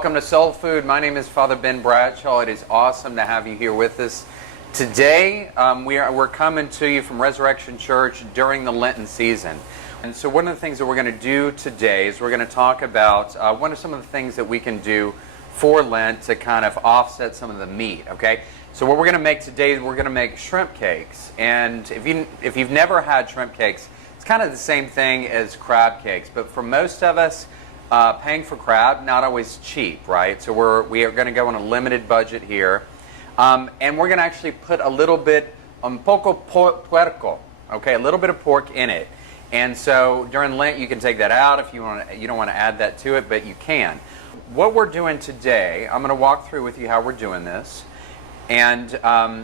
Welcome to Soul Food. My name is Father Ben Bradshaw. It is awesome to have you here with us today. We're coming to you from Resurrection Church during the Lenten season. And so one of the things that we're going to do today is we're going to talk about what are some of the things that we can do for Lent to kind of offset some of the meat, okay? So what we're going to make today is we're going to make shrimp cakes. And if you've never had shrimp cakes, it's kind of the same thing as crab cakes. But for most of us, paying for crab, not always cheap, right? So we are going to go on a limited budget here. And we're going to actually put a little bit, un poco puerco, okay, a little bit of pork in it. And so during Lent, you can take that out if you don't want to add that to it, but you can. What we're doing today, I'm going to walk through with you how we're doing this. And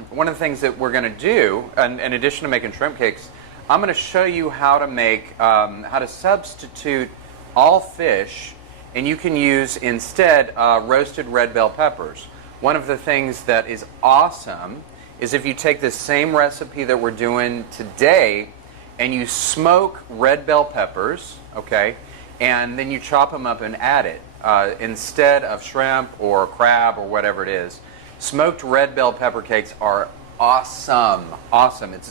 one of the things that we're going to do, in addition to making shrimp cakes, I'm going to show you how to make, how to substitute all fish, and you can use instead roasted red bell peppers. One of the things that is awesome is if you take the same recipe that we're doing today and you smoke red bell peppers, okay, and then you chop them up and add it instead of shrimp or crab or whatever it is. Smoked red bell pepper cakes are awesome.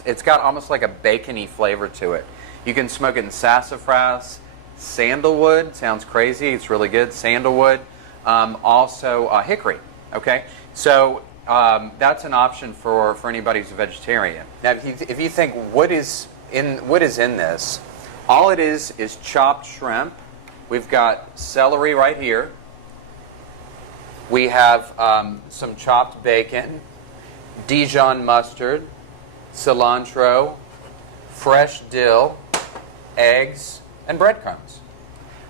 It's got almost like a bacony flavor to it. You can smoke it in sassafras, sandalwood, sounds crazy, it's really good, sandalwood, also hickory, okay? So that's an option for anybody who's a vegetarian. Now if you think what is in this, all it is chopped shrimp. We've got celery right here. We have some chopped bacon, Dijon mustard, cilantro, fresh dill, eggs, and breadcrumbs.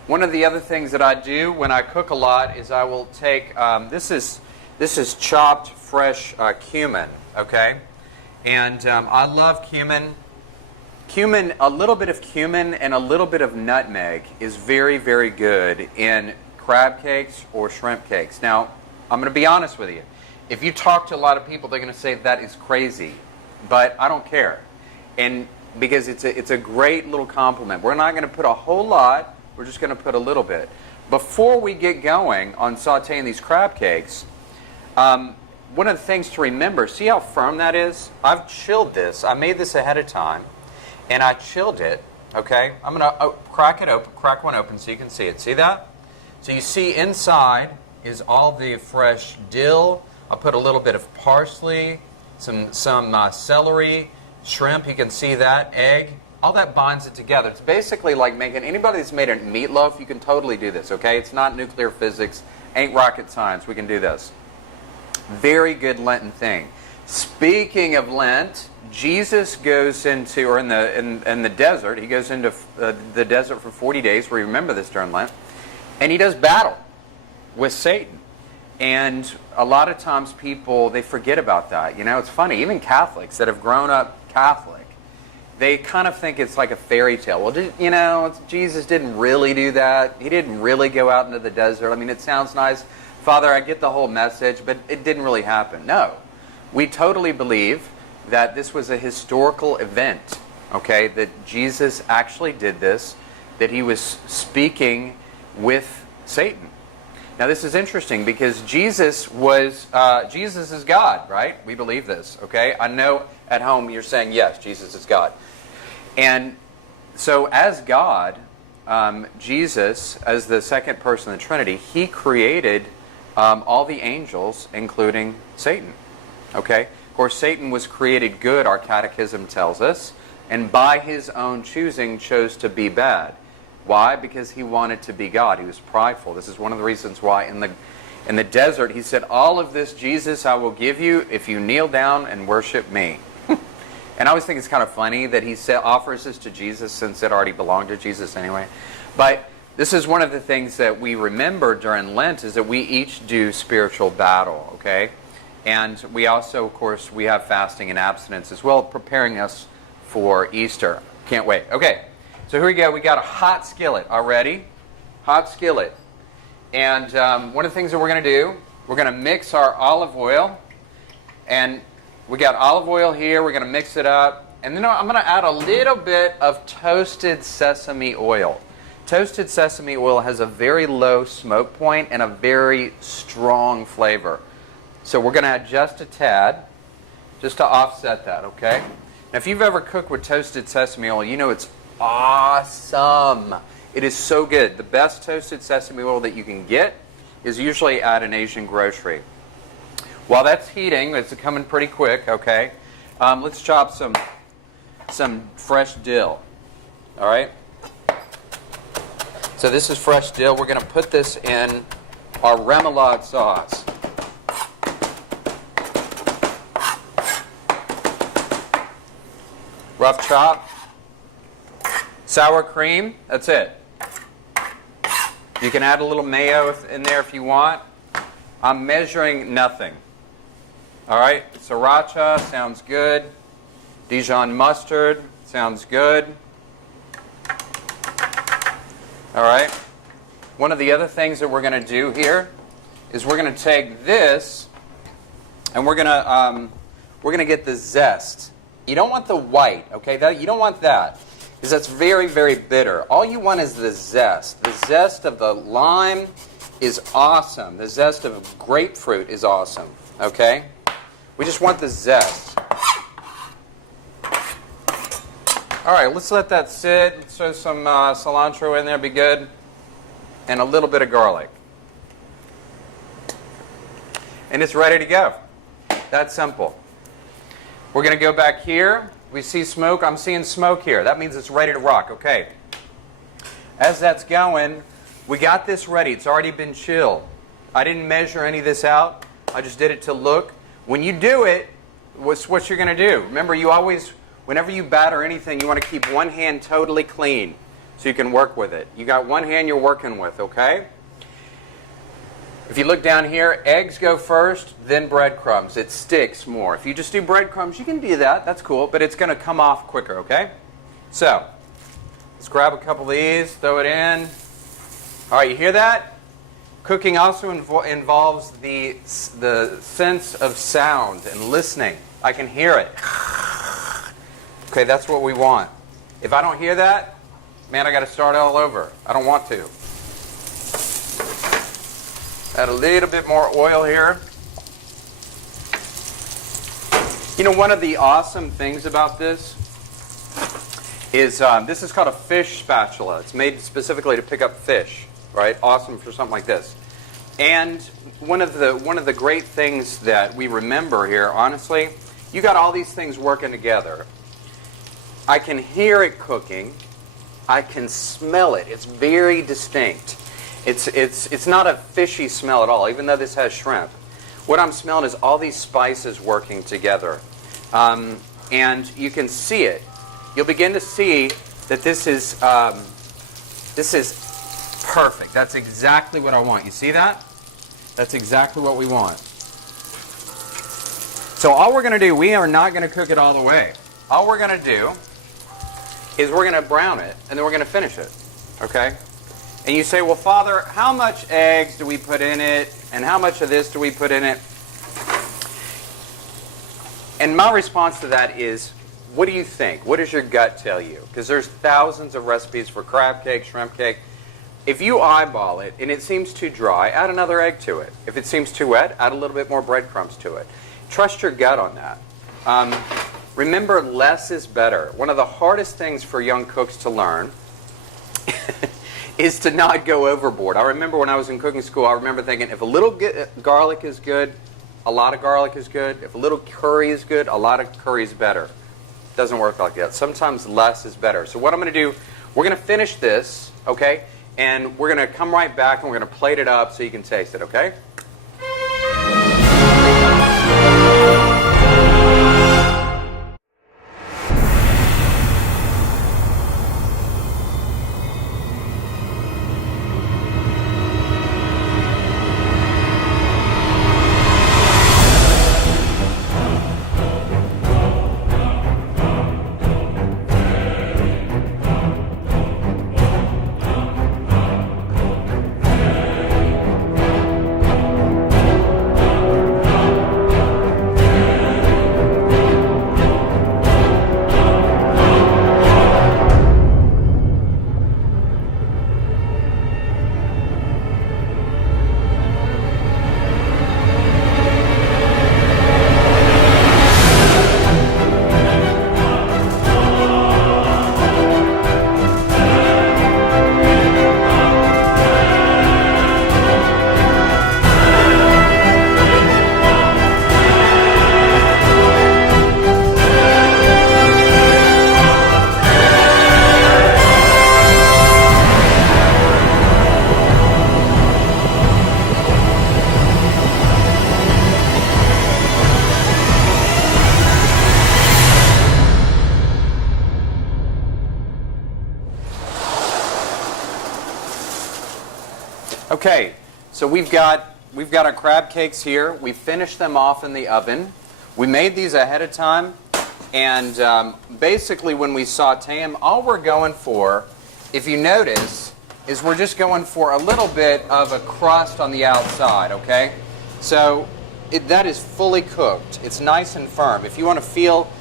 One of the other things that I do when I cook a lot is I will take, this is chopped fresh cumin, okay? And I love cumin. A little bit of cumin and a little bit of nutmeg is very, very good in crab cakes or shrimp cakes. Now, I'm going to be honest with you. If you talk to a lot of people, they're going to say that is crazy, but I don't care. And because it's a great little compliment. We're not going to put a whole lot, we're just going to put a little bit. Before we get going on sauteing these crab cakes, one of the things to remember, see how firm that is? I've chilled this. I made this ahead of time, and I chilled it, okay? I'm going to crack one open so you can see it. See that? So you see inside is all the fresh dill. I'll put a little bit of parsley, some celery, shrimp, you can see that, egg, all that binds it together. It's basically like making, anybody that's made a meatloaf, you can totally do this, okay? It's not nuclear physics, ain't rocket science, we can do this. Very good Lenten thing. Speaking of Lent, Jesus goes into, or in the desert, he goes into the desert for 40 days, we remember this during Lent, and he does battle with Satan. And a lot of times people, they forget about that. You know, it's funny, even Catholics that have grown up Catholic, they kind of think it's like a fairy tale. Well, Jesus didn't really do that. He didn't really go out into the desert. I mean, it sounds nice. Father, I get the whole message, but it didn't really happen. No. We totally believe that this was a historical event, okay, that Jesus actually did this, that he was speaking with Satan. Now this is interesting because Jesus is God, right? We believe this, okay? I know at home you're saying, yes, Jesus is God. And so as God, Jesus, as the second person of the Trinity, he created all the angels, including Satan, okay? Of course, Satan was created good, our catechism tells us, and by his own choosing chose to be bad. Why? Because he wanted to be God. He was prideful. This is one of the reasons why in the desert he said, all of this, Jesus, I will give you if you kneel down and worship me. And I always think it's kind of funny that he offers this to Jesus since it already belonged to Jesus anyway. But this is one of the things that we remember during Lent is that we each do spiritual battle, okay? And we also, of course, we have fasting and abstinence as well, preparing us for Easter. Can't wait. Okay. So here we go. We got a hot skillet already. Hot skillet. And one of the things that we're going to do, we're going to mix our olive oil. And we got olive oil here. We're going to mix it up. And then I'm going to add a little bit of toasted sesame oil. Toasted sesame oil has a very low smoke point and a very strong flavor. So we're going to add just a tad, just to offset that, okay? Now if you've ever cooked with toasted sesame oil, you know it's awesome. It is so good. The best toasted sesame oil that you can get is usually at an Asian grocery. While that's heating, it's coming pretty quick, okay? Let's chop some fresh dill, all right? So this is fresh dill. We're going to put this in our remoulade sauce. Rough chop. Sour cream, that's it. You can add a little mayo in there if you want. I'm measuring nothing. All right, sriracha sounds good. Dijon mustard sounds good. All right. One of the other things that we're going to do here is we're going to take this and we're going to get the zest. You don't want the white, okay? You don't want that because that's very, very bitter. All you want is the zest. The zest of the lime is awesome. The zest of grapefruit is awesome, okay? We just want the zest. All right, let's let that sit. Let's throw some cilantro in there, be good. And a little bit of garlic. And it's ready to go. That's simple. We're going to go back here. We see smoke. I'm seeing smoke here. That means it's ready to rock. Okay. As that's going, we got this ready. It's already been chilled. I didn't measure any of this out. I just did it to look. When you do it, what's what you're going to do? Remember, you always... Whenever you batter anything, you want to keep one hand totally clean so you can work with it. You got one hand you're working with, okay? If you look down here, eggs go first, then breadcrumbs. It sticks more. If you just do breadcrumbs, you can do that. That's cool, but it's going to come off quicker, okay? So, let's grab a couple of these, throw it in. All right, you hear that? Cooking also involves the sense of sound and listening. I can hear it. Okay, that's what we want. If I don't hear that, man, I got to start all over. I don't want to. Add a little bit more oil here. You know, one of the awesome things about this is this is called a fish spatula. It's made specifically to pick up fish, right? Awesome for something like this. And one of the great things that we remember here, honestly, you got all these things working together. I can hear it cooking. I can smell it. It's very distinct. It's not a fishy smell at all, even though this has shrimp. What I'm smelling is all these spices working together. And you can see it. You'll begin to see that this is perfect. That's exactly what I want. You see that? That's exactly what we want. So all we're going to do, we are not going to cook it all the way. All we're going to do is we're going to brown it, and then we're going to finish it, okay? And you say, well, Father, how much eggs do we put in it, and how much of this do we put in it? And my response to that is, what do you think? What does your gut tell you? Because there's thousands of recipes for crab cake, shrimp cake. If you eyeball it, and it seems too dry, add another egg to it. If it seems too wet, add a little bit more breadcrumbs to it. Trust your gut on that. Remember, less is better. One of the hardest things for young cooks to learn is to not go overboard. I remember when I was in cooking school, I remember thinking, if a little garlic is good, a lot of garlic is good. If a little curry is good, a lot of curry is better. It doesn't work like that. Sometimes less is better. So what I'm going to do, we're going to finish this, okay? And we're going to come right back and we're going to plate it up so you can taste it, okay? Okay, so we've got our crab cakes here. We finished them off in the oven. We made these ahead of time, and basically when we saute them, all we're going for, if you notice, is we're just going for a little bit of a crust on the outside, okay? So that is fully cooked. It's nice and firm. If you want to feel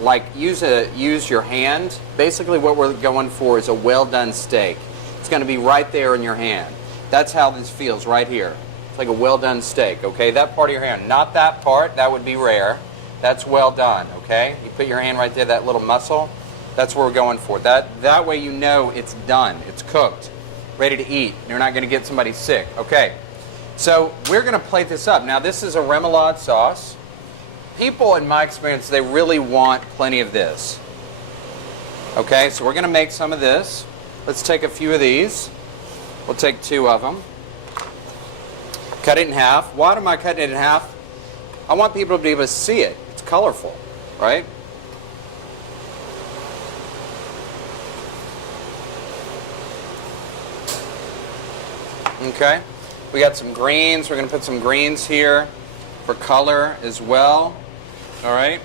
like use your hand, basically what we're going for is a well-done steak. It's going to be right there in your hand. That's how this feels right here. It's like a well-done steak, okay? That part of your hand, not that part, that would be rare. That's well done, okay? You put your hand right there, that little muscle, that's what we're going for. That way you know it's done, it's cooked, ready to eat. You're not going to get somebody sick, okay? So we're going to plate this up. Now this is a remoulade sauce. People, in my experience, they really want plenty of this. Okay, so we're going to make some of this. Let's take a few of these. We'll take 2 of them. Cut it in half. Why am I cutting it in half? I want people to be able to see it. It's colorful, right? Okay. We got some greens. We're going to put some greens here for color as well. All right.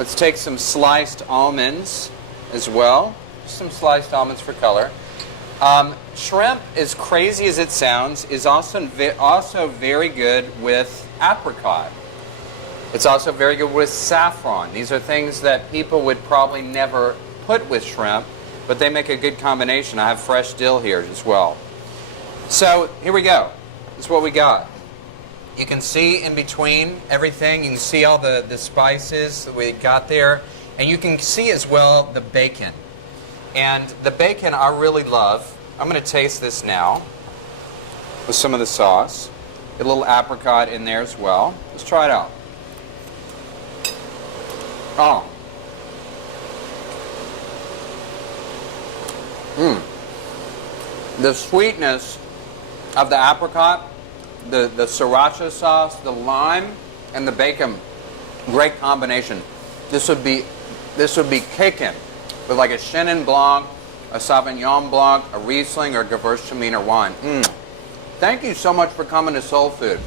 Let's take some sliced almonds as well. Some sliced almonds for color. Shrimp, as crazy as it sounds, is also very good with apricot. It's also very good with saffron. These are things that people would probably never put with shrimp, but they make a good combination. I have fresh dill here as well. So here we go. This is what we got. You can see in between everything. You can see all the spices that we got there. And you can see as well the bacon. And the bacon I really love. I'm going to taste this now with some of the sauce. Get a little apricot in there as well. Let's try it out. Oh. The sweetness of the apricot, the sriracha sauce, the lime, and the bacon, great combination. This would be kicking with like a Chenin Blanc, a Sauvignon Blanc, a Riesling, or Gewürztraminer wine. Thank you so much for coming to Soul Food.